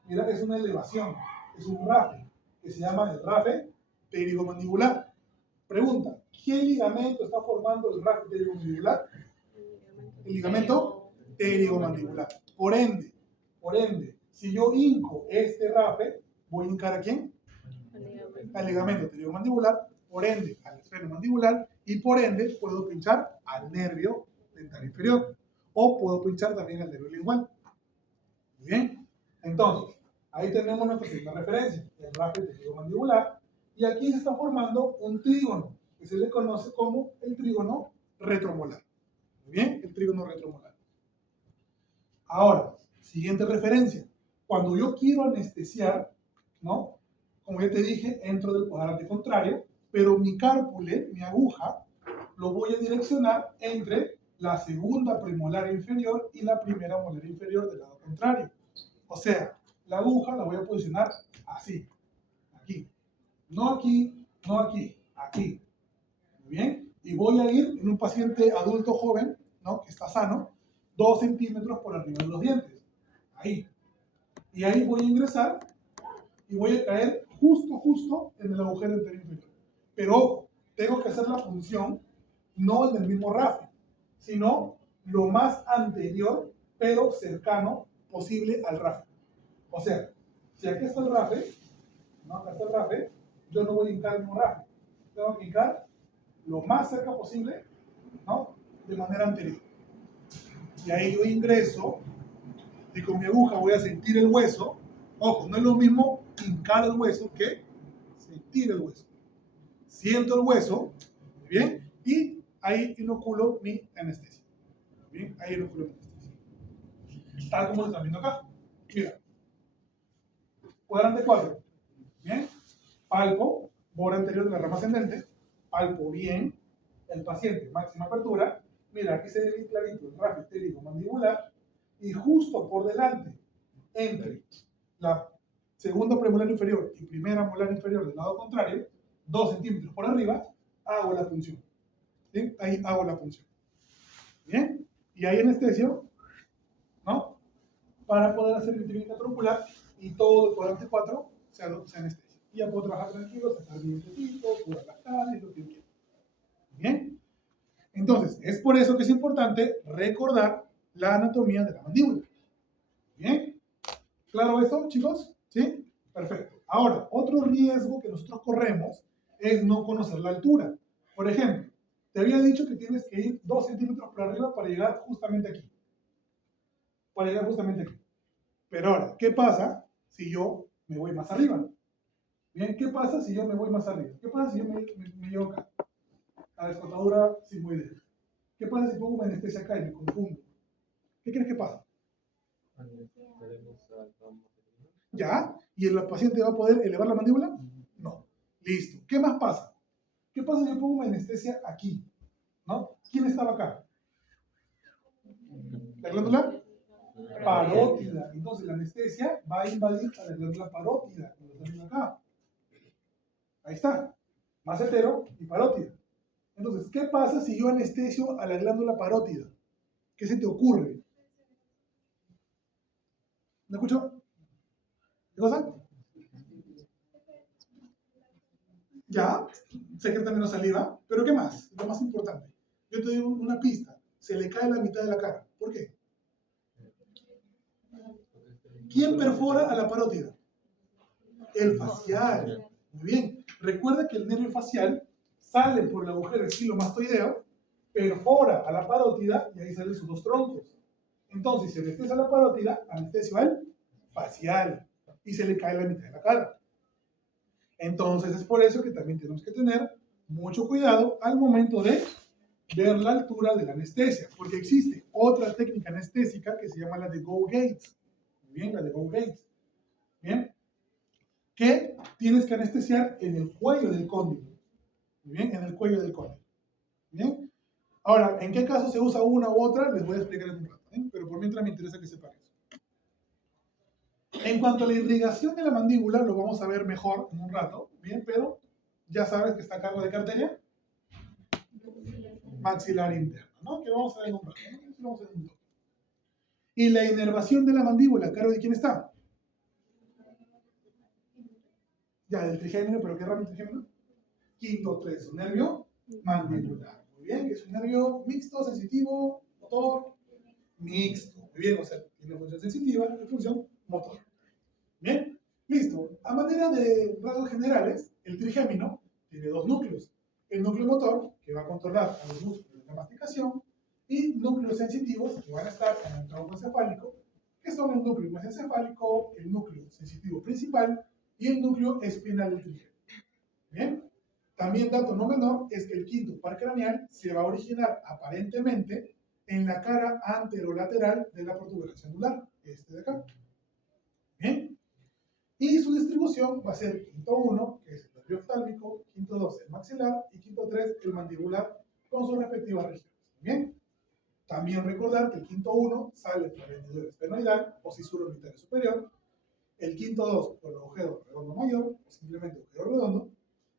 mira, es una elevación, es un rafe, que se llama el rafe pterigomandibular. Pregunta, ¿qué ligamento está formando el rafe pterigomandibular? El ligamento pterigomandibular. Por ende, si yo hinco este rafe, ¿voy a hincar a quién? Al ligamento pterigomandibular, por ende al freno mandibular, y por ende puedo pinchar al nervio dental inferior, o puedo pinchar también al nervio lingual. Muy bien, entonces, ahí tenemos nuestra segunda referencia, el rafe pterigomandibular, y aquí se está formando un trígono, que se le conoce como el trígono retromolar. Muy bien, el trígono retromolar. Ahora, siguiente referencia. Cuando yo quiero anestesiar, ¿no? Como ya te dije, entro del cuadrante contrario, pero mi cárpule, mi aguja, lo voy a direccionar entre la segunda premolar inferior y la primera molar inferior del lado contrario. O sea, la aguja la voy a posicionar así, aquí. No aquí, no aquí, aquí. Muy bien. Y voy a ir en un paciente adulto joven, ¿no? Que está sano, 2 centímetros por arriba de los dientes. Ahí. Y ahí voy a ingresar y voy a caer justo en el agujero anterior inferior. Pero ojo, tengo que hacer la punción no en el mismo rafe, sino lo más anterior, pero cercano posible al rafe. O sea, si aquí está el rafe, ¿no? Acá está el rafe, yo no voy a hincar el mismo rafe. Tengo que hincar lo más cerca posible, ¿no? De manera anterior. Y ahí yo ingreso y con mi aguja voy a sentir el hueso. Ojo, no es lo mismo hincar el hueso que sentir el hueso. Siento el hueso, muy bien, y ahí inoculo mi anestesia. Bien, ahí inoculo mi anestesia. Tal como lo están viendo acá. Mira, cuadrante 4. Bien, palpo, borde anterior de la rama ascendente, palpo bien el paciente, máxima apertura. Mira, aquí se ve clarito el rafe pterigomandibular y justo por delante, entre la segunda premolar inferior y primera molar inferior del lado contrario, 2 centímetros por arriba, hago la punción. ¿Sí? Ahí hago la punción. Bien, y ahí anestesio, ¿no? Para poder hacer mi técnica troncular y todo el cuadrante 4 se anestesia. Y ya puedo trabajar tranquilo, sacar mi dientecito, curar las caries, lo que quiera. Bien, entonces es por eso que es importante recordar la anatomía de la mandíbula. Bien, ¿claro eso, chicos? ¿Sí? Perfecto. Ahora, otro riesgo que nosotros corremos es no conocer la altura. Por ejemplo, te había dicho que tienes que ir 2 centímetros por arriba para llegar justamente aquí. Para llegar justamente aquí. Pero ahora, ¿qué pasa si yo me voy más arriba? Bien, ¿qué pasa si yo me voy más arriba? ¿Qué pasa si yo me llevo acá? A la descotadura sigmoidea. ¿Qué pasa si pongo una anestesia acá y me confundo? ¿Qué crees que pasa? ¿Ya? ¿Y el paciente va a poder elevar la mandíbula? No. Listo. ¿Qué más pasa? ¿Qué pasa si yo pongo una anestesia aquí? ¿No? ¿Quién estaba acá? ¿La glándula? Parótida. Entonces la anestesia va a invadir a la glándula parótida, como está viendo acá. Ahí está. Macetero y parótida. Entonces, ¿qué pasa si yo anestesio a la glándula parótida? ¿Qué se te ocurre? ¿Me escucho? ¿Qué cosa? Ya, secreta menos saliva, pero ¿qué más? Lo más importante. Yo te doy una pista. Se le cae la mitad de la cara. ¿Por qué? ¿Quién perfora a la parótida? El facial. Muy bien. Recuerda que el nervio facial sale por el agujero estilomastoideo, perfora a la parótida y ahí salen sus dos troncos. Entonces, si anestesia a la parótida, anestesio al facial y se le cae la mitad de la cara. Entonces, es por eso que también tenemos que tener mucho cuidado al momento de ver la altura de la anestesia, porque existe otra técnica anestésica que se llama la de Go Gates. Muy bien, la de Go Gates. Bien, que tienes que anestesiar en el cuello del cóndilo. Muy bien, en el cuello del cóndilo. Bien. Ahora, ¿en qué caso se usa una u otra? Les voy a explicar en un rato, ¿eh? Pero por mientras me interesa que sepan eso. En cuanto a la irrigación de la mandíbula, lo vamos a ver mejor en un rato, bien, pero ya sabes que está a cargo de qué arteria maxilar interna, ¿no? Que vamos a ver en un rato, ¿no? Eso lo vamos a ver en un rato. Y la inervación de la mandíbula, ¿a cargo de quién está? Ya, del trigémino, pero ¿qué ramo trigémino? Quinto 3, un nervio mandibular. Muy bien, que es un nervio mixto, sensitivo, motor, mixto. Muy bien, o sea, tiene función sensitiva y función motor. Bien, listo. A manera de rasgos generales, el trigémino tiene dos núcleos. El núcleo motor, que va a controlar a los músculos de la masticación, y núcleos sensitivos, que van a estar en el tronco encefálico, que son el núcleo mesencefálico, el núcleo sensitivo principal y el núcleo espinal del trigémino. Bien. También dato no menor es que el quinto par craneal se va a originar aparentemente en la cara anterolateral de la protuberancia anular, este de acá. Bien. Y su distribución va a ser quinto 1, que es el nervio oftálmico, quinto 2, el maxilar, y quinto 3, el mandibular, con sus respectivas regiones. Bien. También recordar que el quinto 1 sale por el hendidura esfenoidal o cisura orbitaria superior, el quinto 2 por el agujero redondo mayor, o simplemente agujero redondo,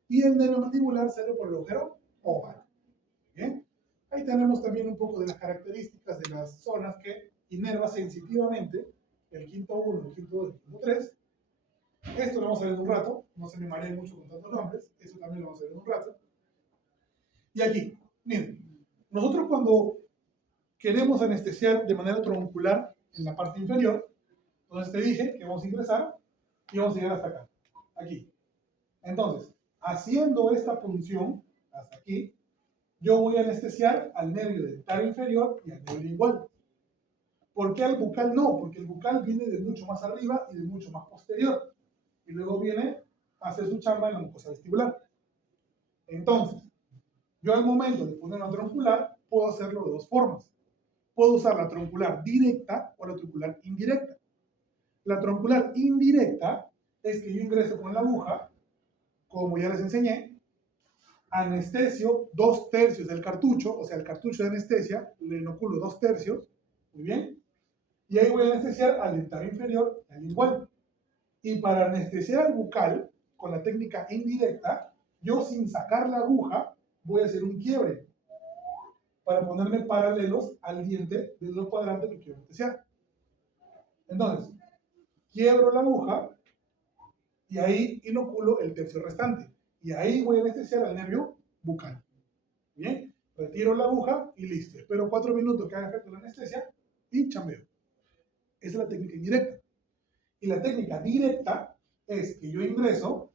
y el nervio mandibular sale por el agujero oval. Bien. Ahí tenemos también un poco de las características de las zonas que inerva sensitivamente el quinto 1, el quinto 2 y el quinto 3. Esto lo vamos a ver en un rato, no se me mareen mucho con tantos nombres, eso también lo vamos a ver en un rato. Y aquí, miren, nosotros cuando queremos anestesiar de manera troncular en la parte inferior, entonces te dije que vamos a ingresar y vamos a llegar hasta acá, aquí. Entonces, haciendo esta punción hasta aquí, yo voy a anestesiar al nervio dental inferior y al nervio lingual. ¿Por qué al bucal no? Porque el bucal viene de mucho más arriba y de mucho más posterior. Y luego viene a hacer su chamba en la mucosa vestibular. Entonces, yo al momento de poner una troncular, puedo hacerlo de dos formas. Puedo usar la troncular directa o la troncular indirecta. La troncular indirecta es que yo ingreso con la aguja, como ya les enseñé, anestesio 2/3 del cartucho, o sea, el cartucho de anestesia, le inoculo 2/3, muy bien, y ahí voy a anestesiar al dental inferior y al lingual. Y para anestesiar al bucal, con la técnica indirecta, yo sin sacar la aguja, voy a hacer un quiebre para ponerme paralelos al diente del dedo cuadrante que quiero anestesiar. Entonces, quiebro la aguja y ahí inoculo el tercio restante. Y ahí voy a anestesiar al nervio bucal. Bien, retiro la aguja y listo. Espero 4 minutos que haga efecto la anestesia y chambeo. Esa es la técnica indirecta. Y la técnica directa es que yo ingreso,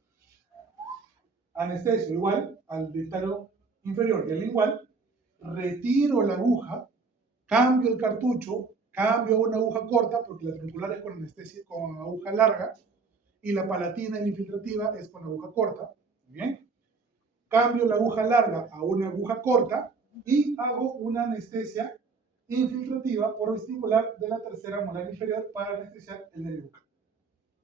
anestesio igual al dental inferior y al lingual, retiro la aguja, cambio el cartucho, cambio a una aguja corta, porque la troncular es con anestesia con aguja larga, y la palatina y la infiltrativa es con aguja corta. Bien. Cambio la aguja larga a una aguja corta y hago una anestesia infiltrativa por vestibular de la tercera molar inferior para anestesiar el nervio bucal.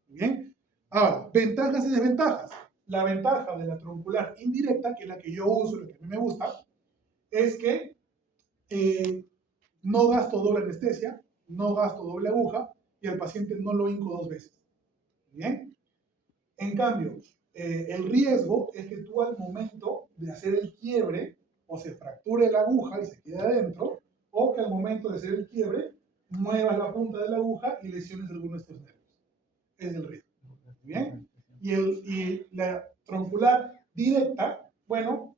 Bien. Ahora, ventajas y desventajas. La ventaja de la troncular indirecta, que es la que yo uso, la que a mí me gusta, es que no gasto doble anestesia, no gasto doble aguja y al paciente no lo hinco 2 veces. Bien. En cambio, el riesgo es que tú al momento de hacer el quiebre o se fracture la aguja y se quede adentro, o que al momento de hacer el quiebre muevas la punta de la aguja y lesiones alguno de estos nervios. Es el riesgo. Bien. Y la troncular directa, bueno,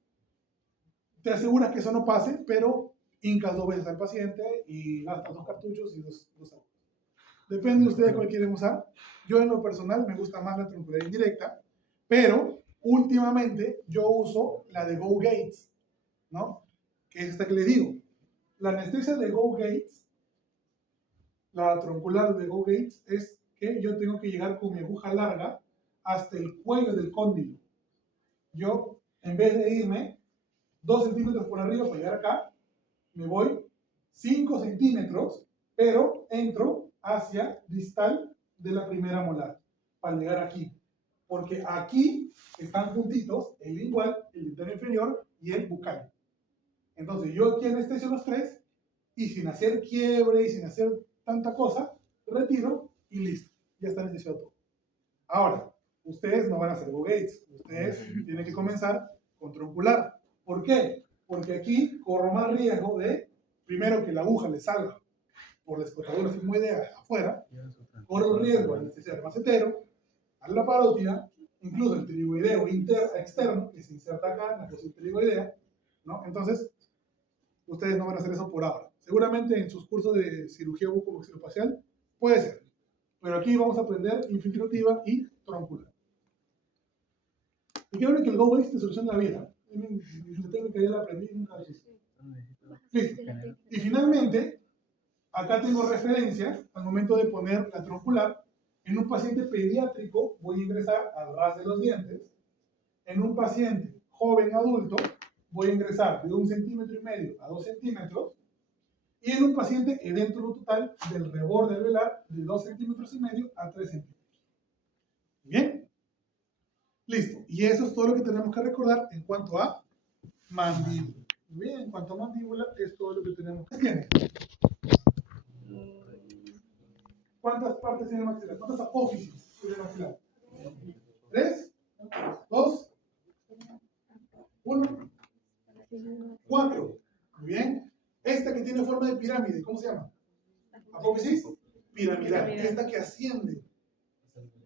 te aseguras que eso no pase, pero hincas 2 veces al paciente y gastas 2 cartuchos y 2 agujas. Depende de ustedes cuál quieren usar. Yo en lo personal me gusta más la troncular indirecta, pero últimamente yo uso la de Go Gates, ¿no? Que es esta que les digo. La anestesia de Go Gates, la troncular de Go Gates, es que yo tengo que llegar con mi aguja larga hasta el cuello del cóndilo. Yo, en vez de irme 2 centímetros por arriba para llegar acá, me voy 5 centímetros, pero entro hacia distal de la primera molar para llegar aquí. Porque aquí están juntitos el lingual, el dentario inferior y el bucal. Entonces yo aquí anestesio los 3 y sin hacer quiebre y sin hacer tanta cosa, retiro y listo. Ya está anestesiado todo. Ahora, ustedes no van a hacer Go Gates. Ustedes tienen que comenzar con troncular. ¿Por qué? Porque aquí corro más riesgo de, primero, que la aguja le salga por la escotadura sigmoidea de afuera, corro el riesgo de anestesiar el macetero, a la parótida, incluso el pterigoideo externo, que se inserta acá en la fosa pterigoidea, ¿no? Entonces, ustedes no van a hacer eso por ahora. Seguramente en sus cursos de cirugía bucomaxilofacial puede ser. Pero aquí vamos a aprender infiltrativa y troncular. Y quiero que el Go Gates te solucione la vida. Es una técnica que ya la aprendí y nunca la hice. Listo. Y finalmente, acá tengo referencias al momento de poner la troncular. En un paciente pediátrico voy a ingresar al ras de los dientes. En un paciente joven adulto voy a ingresar de 1,5 centímetros a 2 centímetros. Y en un paciente edéntolo total del reborde alveolar de 2,5 centímetros a 3 centímetros. Bien. Listo. Y eso es todo lo que tenemos que recordar en cuanto a mandíbula. Bien, en cuanto a mandíbula, es todo lo que tenemos. ¿Qué tiene? ¿Cuántas partes tiene el maxilar? ¿Cuántas apófisis tiene el maxilar? 3, 2, 1, 4. Muy bien. Esta que tiene forma de pirámide, ¿cómo se llama? Apófisis piramidal. Esta que asciende.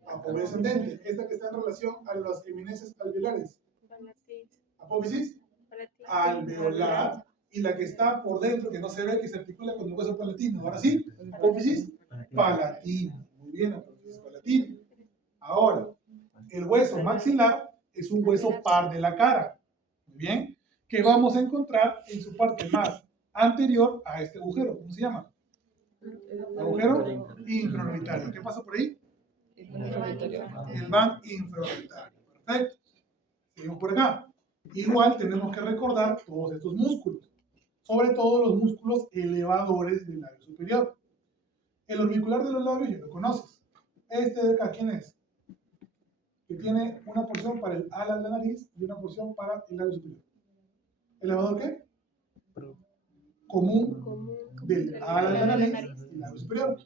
Apófisis ascendente. Esta que está en relación a las eminencias alveolares. Apófisis alveolar. Y la que está por dentro, que no se ve, que se articula con el hueso palatino. Ahora sí, apófisis palatino. Muy bien, apófisis palatino. Ahora, el hueso maxilar es un hueso par de la cara. Muy bien. Que vamos a encontrar en su parte más anterior a este agujero. ¿Cómo se llama? Agujero infraorbitario. ¿Qué pasa por ahí? El van infraorbitario. Perfecto. Seguimos por acá. Igual tenemos que recordar todos estos músculos, sobre todo los músculos elevadores del labio superior. El orbicular de los labios ya lo conoces. Este de acá, ¿quién es? Que tiene una porción para el ala de la nariz y una porción para el labio superior. ¿Elevador qué? Común del ala de la nariz y labio superior.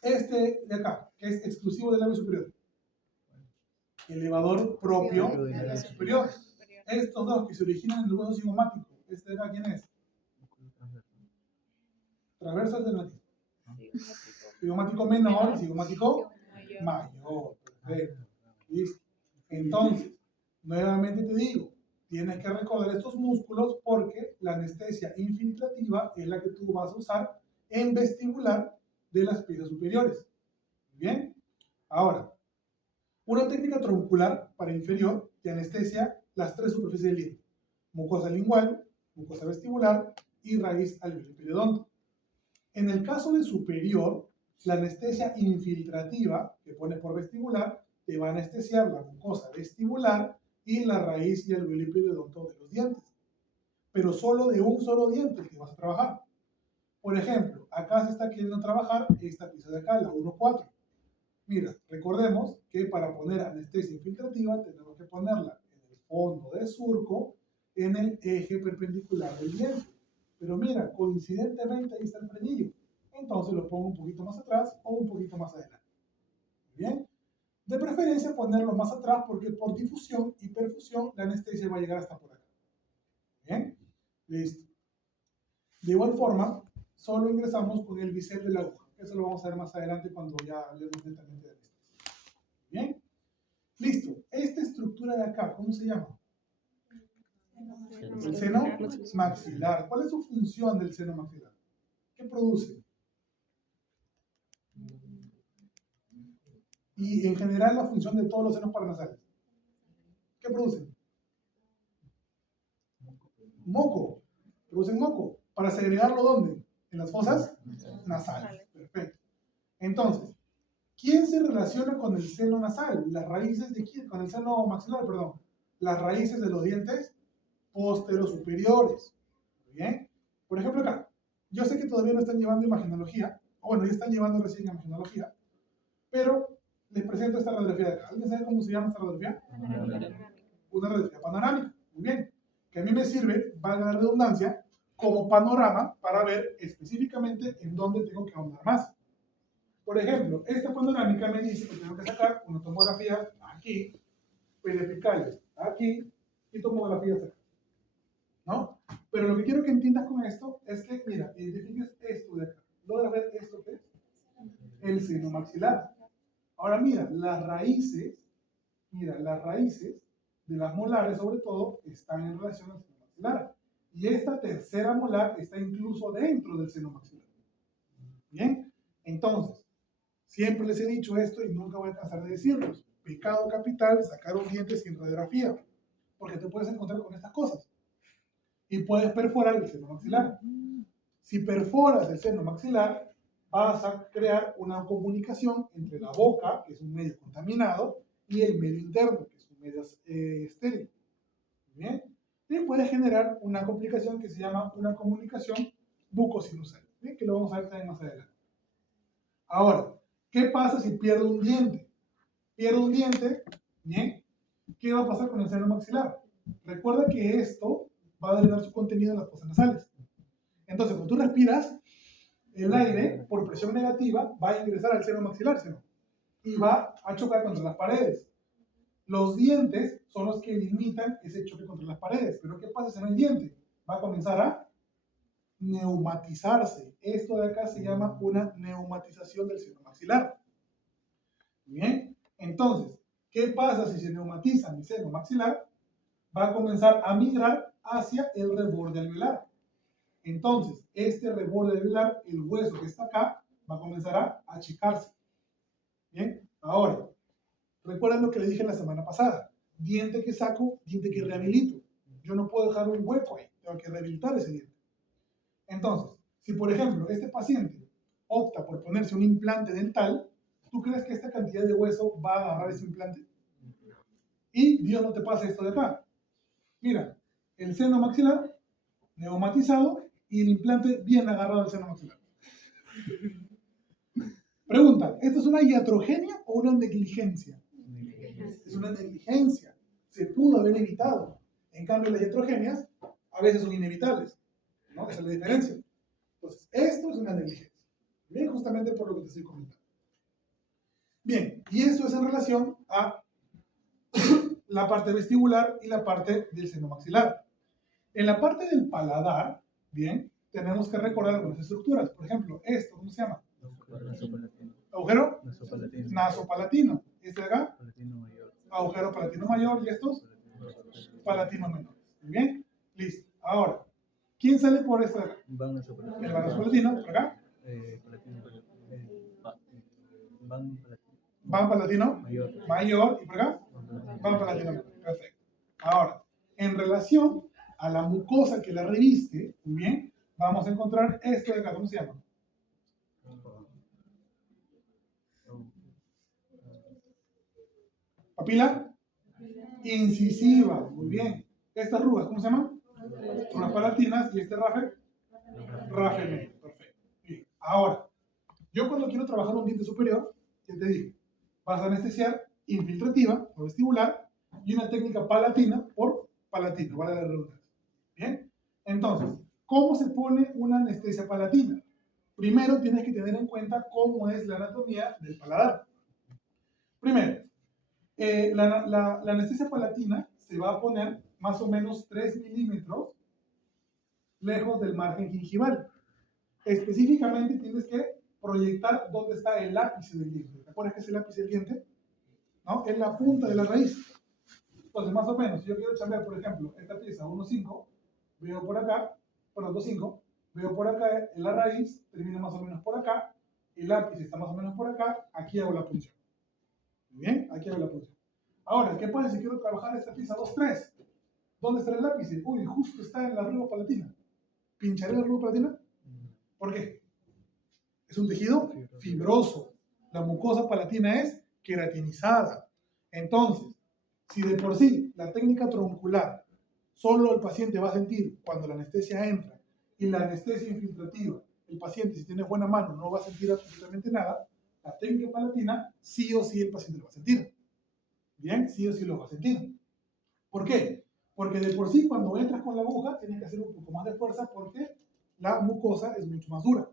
Este de acá, que es exclusivo del labio superior. Elevador propio del labio superior. Estos dos que se originan en el hueso cigomático. Este de acá, ¿quién es? Transverso alternativo. Cigomático menor y cigomático mayor. Perfecto. ¿Listo? Entonces, nuevamente te digo, tienes que recordar estos músculos porque la anestesia infiltrativa es la que tú vas a usar en vestibular de las piezas superiores. ¿Bien? Ahora, una técnica troncular para inferior que anestesia las 3 superficies del diente: mucosa lingual, mucosa vestibular y raíz alveolar periodonto. En el caso de superior, la anestesia infiltrativa que pones por vestibular te va a anestesiar la mucosa vestibular y la raíz y alveolar periodonto de los dientes. Pero solo de un solo diente que vas a trabajar. Por ejemplo, acá se está queriendo trabajar esta pieza de acá, la 1,4. Mira, recordemos que para poner anestesia infiltrativa tenemos que ponerla en el fondo del surco, en el eje perpendicular del diente. Pero mira, coincidentemente ahí está el frenillo. Entonces lo pongo un poquito más atrás o un poquito más adelante. ¿Bien? De preferencia ponerlo más atrás porque por difusión y perfusión la anestesia va a llegar hasta por acá. ¿Bien? Listo. De igual forma, solo ingresamos con el bisel de la aguja. Eso lo vamos a ver más adelante cuando ya hablemos netamente de anestesia. ¿Bien? Listo. Esta estructura de acá, ¿cómo se llama? El seno maxilar. ¿Cuál es su función del seno maxilar? ¿Qué produce? Y en general la función de todos los senos paranasales. ¿Qué producen? Moco. Producen moco. ¿Para segregarlo dónde? En las fosas nasales. Perfecto. Entonces, ¿quién se relaciona con el seno nasal? Las raíces de quién? Con el seno maxilar, perdón. Las raíces de los dientes posterosuperiores. ¿Bien? Por ejemplo acá, yo sé que todavía no están llevando imagenología, o bueno, ya están llevando recién imagenología, pero les presento esta radiografía de acá. ¿Alguien sabe cómo se llama esta radiografía? Una radiografía panorámica. Muy bien. Que a mí me sirve, valga la redundancia, como panorama para ver específicamente en dónde tengo que ahondar más. Por ejemplo, esta panorámica me dice que tengo que sacar una tomografía aquí, peripicales aquí y tomografías acá. ¿No? Pero lo que quiero que entiendas con esto es que, mira, identifiques esto de acá. ¿Logras ver esto qué es? El seno maxilar. Ahora mira, las raíces de las molares sobre todo están en relación al seno maxilar. Y esta tercera molar está incluso dentro del seno maxilar. ¿Bien? Entonces, siempre les he dicho esto y nunca voy a cansar de decirlos. Pecado capital, sacar un diente sin radiografía. Porque te puedes encontrar con estas cosas. Y puedes perforar el seno maxilar. Si perforas el seno maxilar, vas a crear una comunicación entre la boca, que es un medio contaminado, y el medio interno, que es un medio estéril. ¿Bien? Y puede generar una complicación que se llama una comunicación bucosinusal, ¿bien? Que lo vamos a ver también más adelante. Ahora, ¿qué pasa si pierdo un diente? Pierdo un diente, ¿bien? ¿Qué va a pasar con el seno maxilar? Recuerda que esto va a drenar su contenido en las fosas nasales. Entonces, cuando tú respiras, el aire, por presión negativa, va a ingresar al seno maxilar, ¿sí? Y va a chocar contra las paredes. Los dientes son los que limitan ese choque contra las paredes. Pero ¿qué pasa si no hay diente? Va a comenzar a neumatizarse. Esto de acá se llama una neumatización del seno maxilar. Bien, entonces, ¿qué pasa si se neumatiza mi seno maxilar? Va a comenzar a migrar hacia el reborde alveolar. Entonces, este reborde alveolar, el hueso que está acá, va a comenzar a achicarse. Bien, ahora, recuerden lo que le dije la semana pasada. Diente que saco, diente que rehabilito. Yo no puedo dejar un hueco ahí, tengo que rehabilitar ese diente. Entonces, si por ejemplo este paciente opta por ponerse un implante dental, ¿tú crees que esta cantidad de hueso va a agarrar ese implante? Y Dios no te pase esto de acá. Mira, el seno maxilar neumatizado y el implante bien agarrado al seno maxilar. Pregunta, ¿esto es una iatrogenia o una negligencia? Es una negligencia. Se pudo haber evitado. En cambio, las iatrogenias a veces son inevitables. ¿No? Esa es la diferencia. Entonces, esto es una negligencia. Bien, justamente por lo que te estoy comentando. Bien, y esto es en relación a la parte vestibular y la parte del seno maxilar. En la parte del paladar, bien, tenemos que recordar algunas estructuras. Por ejemplo, esto, ¿cómo se llama? Agujero nasopalatino. Este de acá, agujero palatino mayor y estos, palatino menor. Muy bien, listo. Ahora, ¿quién sale por este de acá? El nasopalatino, por acá. Van palatino mayor y por acá. Van palatino menor. Perfecto. Ahora, en relación a la mucosa que la reviste, muy bien, vamos a encontrar esto de acá. ¿Cómo se llama? Papila incisiva, muy bien. Estas arrugas, ¿cómo se llaman? Unas palatinas y este rafe medio, perfecto. Ahora, yo cuando quiero trabajar un diente superior, ¿qué te digo? Vas a anestesiar infiltrativa o vestibular y una técnica palatina por palatina, vale la redundancia. Bien, entonces, ¿cómo se pone una anestesia palatina? Primero tienes que tener en cuenta cómo es la anatomía del paladar. Primero, la anestesia palatina se va a poner más o menos 3 milímetros lejos del margen gingival. Específicamente tienes que proyectar dónde está el ápice del diente. ¿Te acuerdas que es el ápice del diente? ¿No? Es la punta de la raíz. Entonces, más o menos, si yo quiero chambear, por ejemplo, esta pieza 1.5, veo por acá, perdón, 2.5, veo por acá en la raíz, termina más o menos por acá, el ápice está más o menos por acá, aquí hago la punción. Bien, aquí hago la punción. Ahora, ¿qué pasa si quiero trabajar esta pieza 2.3? ¿Dónde está el ápice? Uy, justo está en la ruga palatina. ¿Pincharé la ruga palatina? ¿Por qué? Es un tejido fibroso. La mucosa palatina es queratinizada. Entonces, si de por sí la técnica troncular solo el paciente va a sentir cuando la anestesia entra y la anestesia infiltrativa, el paciente, si tiene buena mano, no va a sentir absolutamente nada, la técnica palatina sí o sí el paciente lo va a sentir. Bien, sí o sí lo va a sentir. ¿Por qué? Porque de por sí cuando entras con la aguja tienes que hacer un poco más de fuerza porque la mucosa es mucho más dura.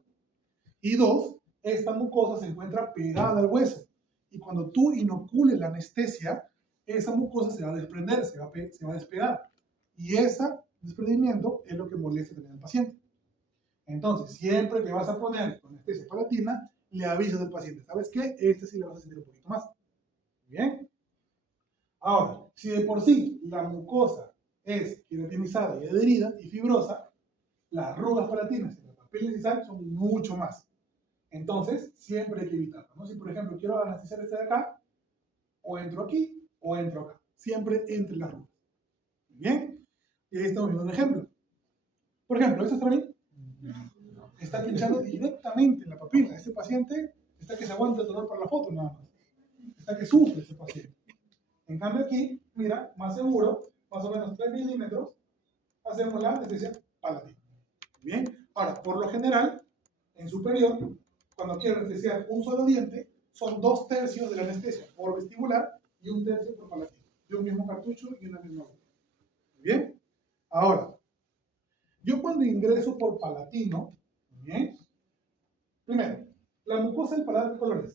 Y dos, esta mucosa se encuentra pegada al hueso. Y cuando tú inocules la anestesia, esa mucosa se va a desprender, se va a despegar. Y ese desprendimiento es lo que molesta tener al paciente. Entonces, siempre que vas a poner anestesia palatina, le avisas al paciente, ¿sabes qué? Este sí le vas a sentir un poquito más. ¿Bien? Ahora, si de por sí la mucosa es queratinizada y adherida y fibrosa, las arrugas palatinas y la papila incisal son mucho más. Entonces, siempre hay que evitarlo, ¿no? Si, por ejemplo, quiero anestesiar este de acá, o entro aquí, o entro acá. Siempre entre las arrugas. Bien, y ahí estamos viendo un ejemplo. Por ejemplo, este está bien. Está pinchando directamente en la papila. Este paciente está que se aguanta el dolor para la foto, nada más. Está que sufre ese paciente. En cambio aquí, mira, más seguro, más o menos 3 milímetros, hacemos la anestesia palatina. Bien, ahora, por lo general, en superior, cuando quiero anestesiar un solo diente, son 2/3 de la anestesia por vestibular y 1/3 por palatina, de un mismo cartucho y una misma aguja. Bien, ahora, yo cuando ingreso por palatino, bien, primero, la mucosa del paladar, ¿qué color es?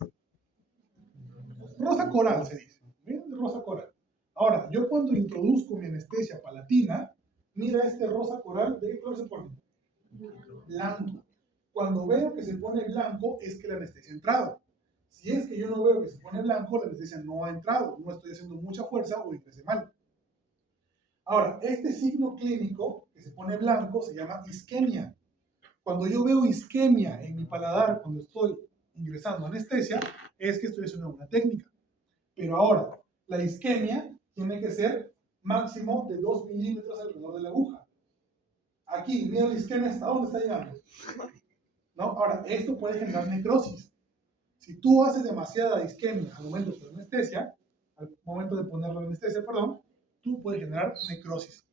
Rosa coral se dice, bien, rosa coral. Ahora, yo cuando introduzco mi anestesia palatina, mira este rosa coral, ¿de qué color se pone? Blanco. Cuando veo que se pone blanco, es que la anestesia ha entrado. Si es que yo no veo que se pone blanco, la anestesia no ha entrado. No estoy haciendo mucha fuerza o ingresé mal. Ahora, este signo clínico que se pone blanco se llama isquemia. Cuando yo veo isquemia en mi paladar, cuando estoy ingresando anestesia, es que estoy haciendo una técnica. Pero ahora, la isquemia tiene que ser máximo de 2 milímetros alrededor de la aguja. Aquí, mira la isquemia hasta dónde está llegando. ¿No? Ahora, esto puede generar necrosis. Si tú haces demasiada isquemia al momento de anestesia, al momento de poner la anestesia, perdón, tú puedes generar necrosis.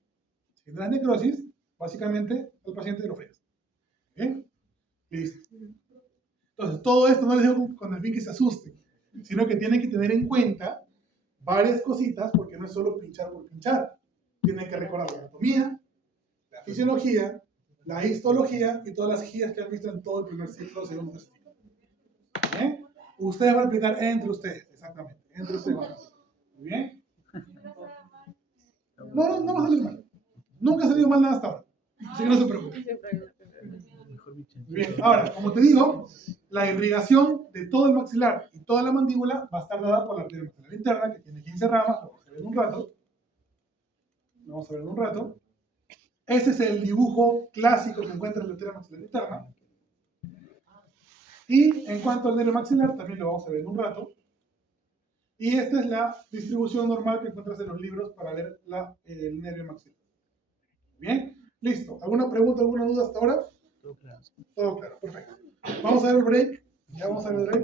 Si generas necrosis, básicamente al paciente lo fregas. ¿Bien? Listo. Entonces, todo esto no les digo con el fin que se asusten, sino que tienen que tener en cuenta varias cositas, porque no es solo pinchar por pinchar. Tienen que recordar la anatomía, la fisiología, la histología y todas las guías que han visto en todo el primer ciclo, segundo ciclo. ¿Bien? Ustedes van a aplicar entre ustedes, exactamente. Entre ustedes van a hacer. ¿Muy bien? No va a salir mal. Nunca ha salido mal nada hasta ahora. Así que no se preocupen. Bien, ahora, como te digo, la irrigación de todo el maxilar y toda la mandíbula va a estar dada por la arteria maxilar interna, que tiene 15 ramas, lo vamos a ver en un rato. Lo vamos a ver en un rato. Este es el dibujo clásico que encuentra en la arteria maxilar interna. Y en cuanto al nervio maxilar, también lo vamos a ver en un rato. Y esta es la distribución normal que encuentras en los libros para ver el nervio maxilar. Bien, listo. ¿Alguna pregunta, alguna duda hasta ahora? Todo claro. Todo claro, perfecto. Vamos a ver el break. Ya vamos a ver el break.